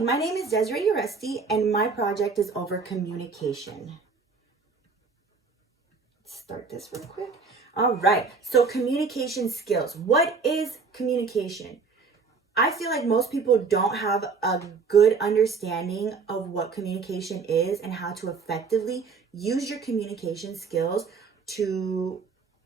Hi, my name is Desiree Uresti, and my project is over communication. Let's start this real quick. All right, so communication skills. What is communication? I feel like most people don't have a good understanding of what communication is and how to effectively use your communication skills to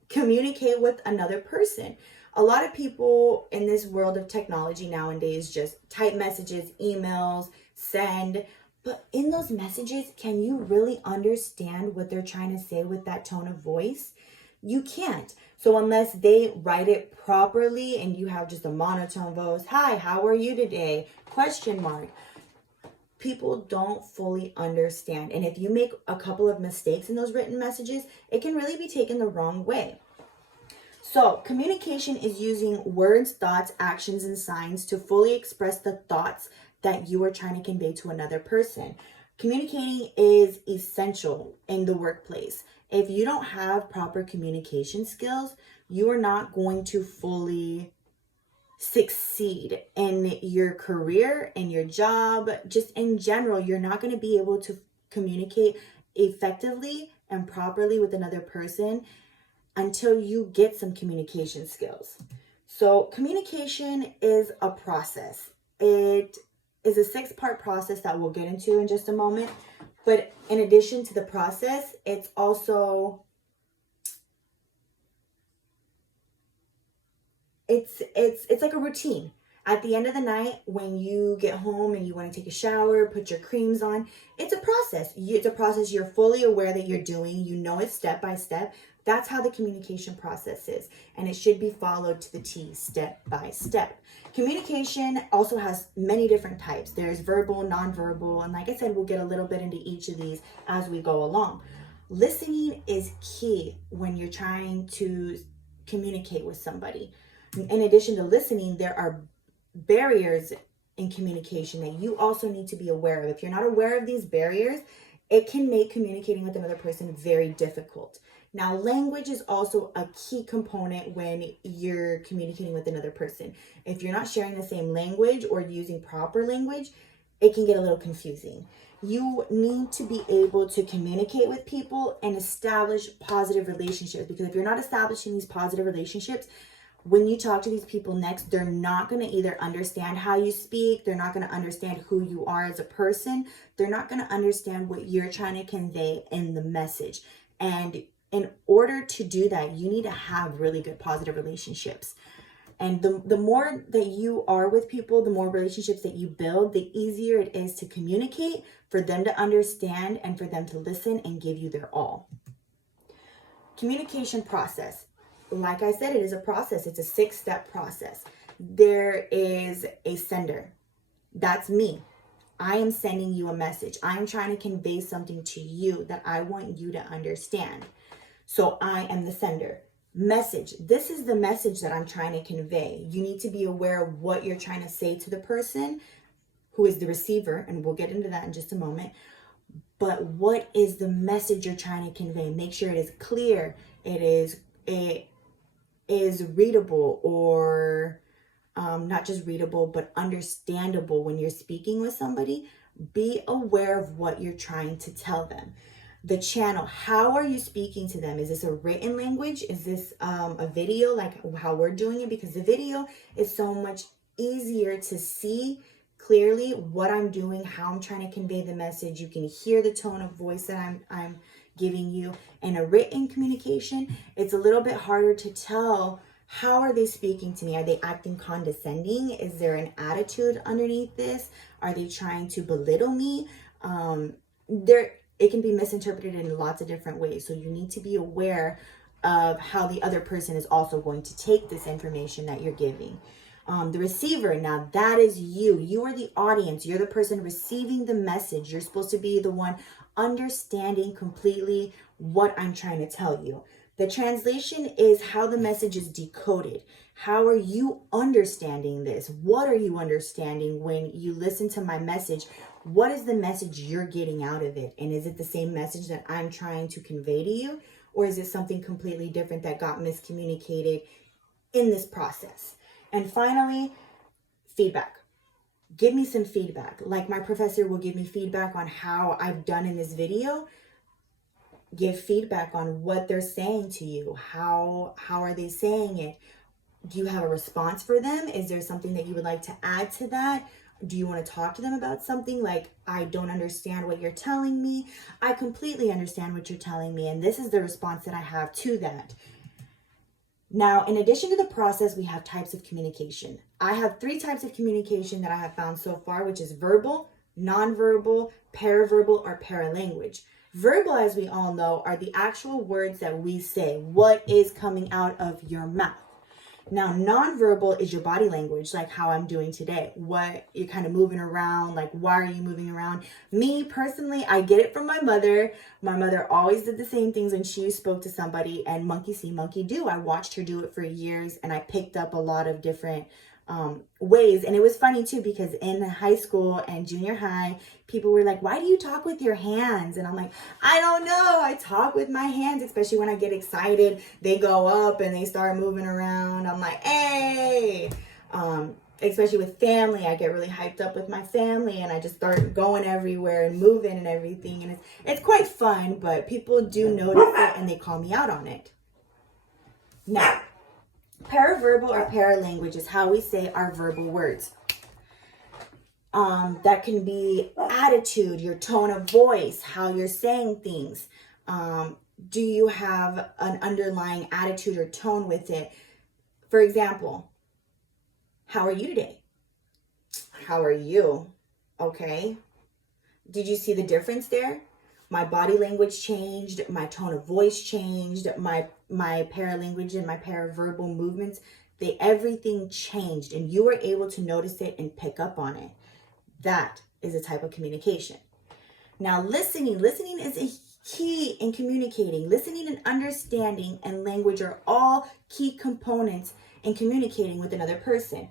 communicate with another person. A lot of people in this world of technology nowadays just type messages, emails, send, but in those messages, can you really understand what they're trying to say with that tone of voice? You can't. So unless they write it properly and you have just a monotone voice, hi, how are you today? Question mark. People don't fully understand. And if you make a couple of mistakes in those written messages, it can really be taken the wrong way. So communication is using words, thoughts, actions, and signs to fully express the thoughts that you are trying to convey to another person. Communicating is essential in the workplace. If you don't have proper communication skills, you are not going to fully succeed in your career, in your job, just in general. You're not going to be able to communicate effectively and properly with another person until you get some communication skills. So communication is a process. It is a 6-part process that we'll get into in just a moment. But in addition to the process, it's also it's like a routine. At the end of the night, when you get home and you want to take a shower, put your creams on, it's a process. It's a process you're fully aware that you're doing. You know it step by step. That's how the communication process is. And it should be followed to the T, step by step. Communication also has many different types. There's verbal, nonverbal, and like I said, we'll get a little bit into each of these as we go along. Listening is key when you're trying to communicate with somebody. In addition to listening, there are barriers in communication that you also need to be aware of. If you're not aware of these barriers, it can make communicating with another person very difficult. Now, language is also a key component when you're communicating with another person. If you're not sharing the same language or using proper language, it can get a little confusing. You need to be able to communicate with people and establish positive relationships, because if you're not establishing these positive relationships, when you talk to these people next, they're not going to either understand how you speak, they're not going to understand who you are as a person, they're not going to understand what you're trying to convey in the message. And in order to do that, you need to have really good positive relationships. And the more that you are with people, the more relationships that you build, the easier it is to communicate, for them to understand, and for them to listen and give you their all. Communication process. Like I said, it is a process. It's a 6-step process. There is a sender. That's me. I am sending you a message. I am trying to convey something to you that I want you to understand. So I am the sender. Message. This is the message that I'm trying to convey. You need to be aware of what you're trying to say to the person who is the receiver, and we'll get into that in just a moment. But what is the message you're trying to convey? Make sure it is clear. It is readable, or not just readable, but understandable when you're speaking with somebody. Be aware of what you're trying to tell them. The channel, how are you speaking to them? Is this a written language? Is this a video like how we're doing it? Because the video is so much easier to see clearly what I'm doing, how I'm trying to convey the message. You can hear the tone of voice that I'm giving you. In a written communication, it's a little bit harder to tell, how are they speaking to me? Are they acting condescending? Is there an attitude underneath this? Are they trying to belittle me? It can be misinterpreted in lots of different ways. So you need to be aware of how the other person is also going to take this information that you're giving. The receiver, now that is you. You are the audience. You're the person receiving the message. You're supposed to be the one understanding completely what I'm trying to tell you. The translation is how the message is decoded. How are you understanding this? What are you understanding when you listen to my message? What is the message you're getting out of it? And is it the same message that I'm trying to convey to you? Or is it something completely different that got miscommunicated in this process? And finally, feedback. give me some feedback. Like my professor will give me feedback on how I've done in this video. Give feedback on what they're saying to you. How are they saying it? Do you have a response for them? Is there something that you would like to add to that? Do you want to talk to them about something? Like, I don't understand what you're telling me. I completely understand what you're telling me. And this is the response that I have to that. Now, in addition to the process, we have types of communication. I have 3 types of communication that I have found so far, which is verbal, nonverbal, paraverbal, or paralanguage. Verbal, as we all know, are the actual words that we say. What is coming out of your mouth? Now, nonverbal is your body language, like how I'm doing today. What you're kind of moving around, like why are you moving around? Me, personally, I get it from my mother. My mother always did the same things when she spoke to somebody, and monkey see, monkey do. I watched her do it for years, and I picked up a lot of different ways. And it was funny too, because in high school and junior high, people were like, why do you talk with your hands? And I'm like, I don't know. I talk with my hands, especially when I get excited. They go up and they start moving around. I'm like, hey. Especially with family, I get really hyped up with my family and I just start going everywhere and moving and everything. And it's quite fun, but people do notice it and they call me out on it. Now, paraverbal or paralanguage is how we say our verbal words. That can be attitude, your tone of voice, how you're saying things. Do you have an underlying attitude or tone with it? For example, how are you today? How are you? Okay. Did you see the difference there? My body language changed, my tone of voice changed, my paralanguage and my paraverbal movements, everything changed, and you were able to notice it and pick up on it. That is a type of communication. Now, listening is a key in communicating. Listening and understanding and language are all key components in communicating with another person.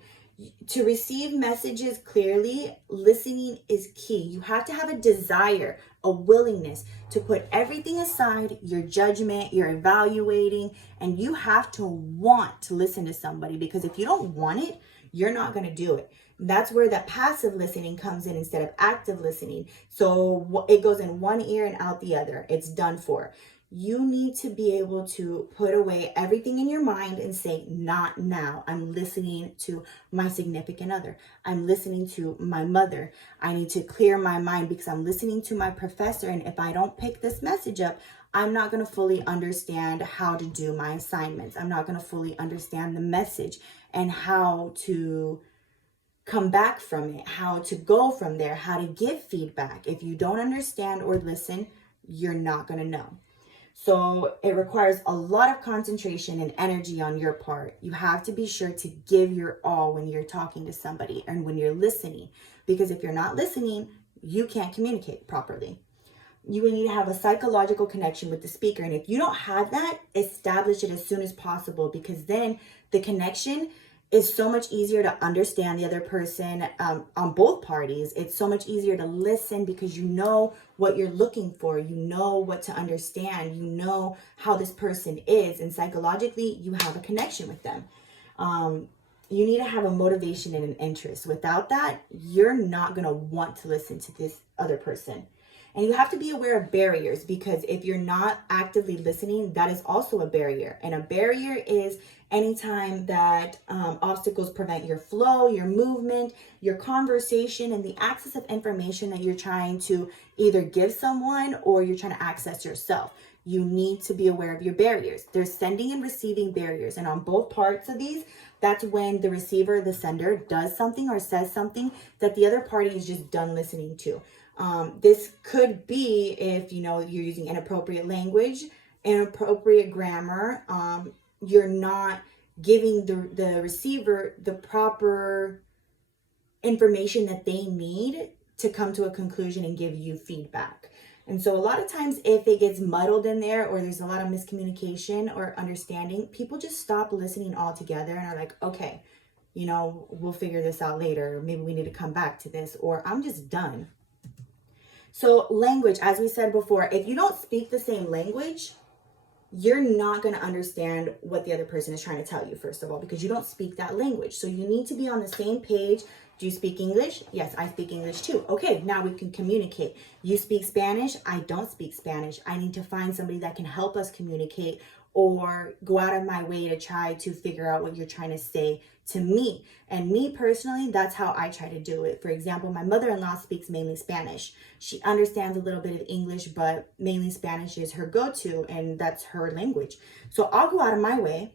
To receive messages clearly, listening is key. You have to have a desire, a willingness to put everything aside, your judgment, your evaluating, and you have to want to listen to somebody, because if you don't want it, you're not going to do it. That's where that passive listening comes in instead of active listening. So it goes in one ear and out the other. It's done for. You need to be able to put away everything in your mind and say, not now. I'm listening to my significant other. I'm listening to my mother. I need to clear my mind because I'm listening to my professor. And if I don't pick this message up, I'm not going to fully understand how to do my assignments. I'm not going to fully understand the message and how to come back from it, how to go from there, how to give feedback. If you don't understand or listen, you're not going to know. So it requires a lot of concentration and energy on your part. You have to be sure to give your all when you're talking to somebody and when you're listening, because if you're not listening, you can't communicate properly. You will need to have a psychological connection with the speaker. And if you don't have that, establish it as soon as possible, because then the connection is so much easier to understand the other person on both parties. It's so much easier to listen because you know what you're looking for. You know what to understand. You know how this person is. And psychologically, you have a connection with them. You need to have a motivation and an interest. Without that, you're not going to want to listen to this other person. And you have to be aware of barriers, because if you're not actively listening, that is also a barrier. And a barrier is anytime that obstacles prevent your flow, your movement, your conversation, and the access of information that you're trying to either give someone or you're trying to access yourself. You need to be aware of your barriers. There's sending and receiving barriers. And on both parts of these, that's when the receiver, the sender, does something or says something that the other party is just done listening to. This could be if, you're using inappropriate language, inappropriate grammar, you're not giving the receiver the proper information that they need to come to a conclusion and give you feedback. And so a lot of times if it gets muddled in there or there's a lot of miscommunication or understanding, people just stop listening altogether and are like, okay, we'll figure this out later. Maybe we need to come back to this, or I'm just done. So language, as we said before, if you don't speak the same language, you're not going to understand what the other person is trying to tell you, first of all, because you don't speak that language. So you need to be on the same page. Do you speak English? Yes, I speak English too. Okay, now we can communicate. You speak Spanish? I don't speak Spanish. I need to find somebody that can help us communicate or go out of my way to try to figure out what you're trying to say to me. And me personally, that's how I try to do it. For example, my mother-in-law speaks mainly Spanish. She understands a little bit of English, but mainly Spanish is her go-to, and that's her language. So I'll go out of my way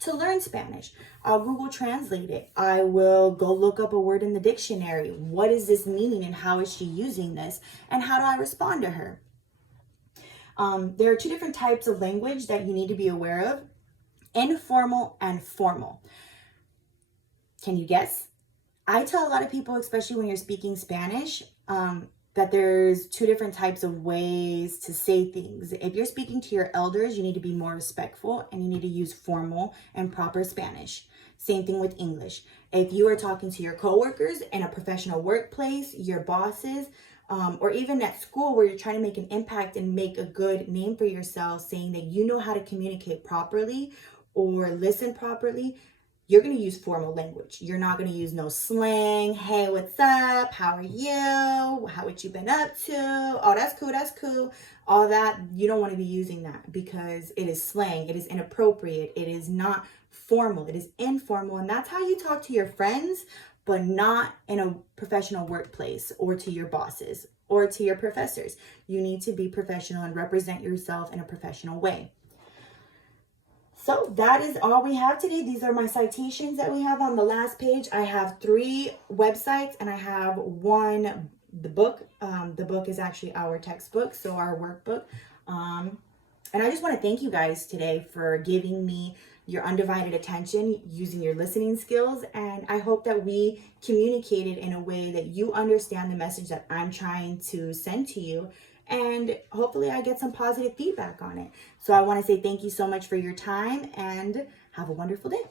to learn Spanish. I'll Google Translate it. I will go look up a word in the dictionary. What is this meaning and how is she using this? And how do I respond to her? There are two different types of language that you need to be aware of: informal and formal. Can you guess? I tell a lot of people, especially when you're speaking Spanish, that there's two different types of ways to say things. If you're speaking to your elders, you need to be more respectful and you need to use formal and proper Spanish. Same thing with English. If you are talking to your coworkers in a professional workplace, your bosses, or even at school where you're trying to make an impact and make a good name for yourself, saying that you know how to communicate properly or listen properly, you're going to use formal language. You're not going to use no slang. Hey, what's up? How are you? What you been up to? Oh, that's cool. That's cool. All that. You don't want to be using that because it is slang. It is inappropriate. It is not formal. It is informal. And that's how you talk to your friends, but not in a professional workplace or to your bosses or to your professors. You need to be professional and represent yourself in a professional way. So that is all we have today. These are my citations that we have on the last page. I have 3 websites and I have the book. The book is actually our textbook, so our workbook. And I just want to thank you guys today for giving me your undivided attention, using your listening skills. And I hope that we communicated in a way that you understand the message that I'm trying to send to you. And hopefully I get some positive feedback on it. So I want to say thank you so much for your time and have a wonderful day.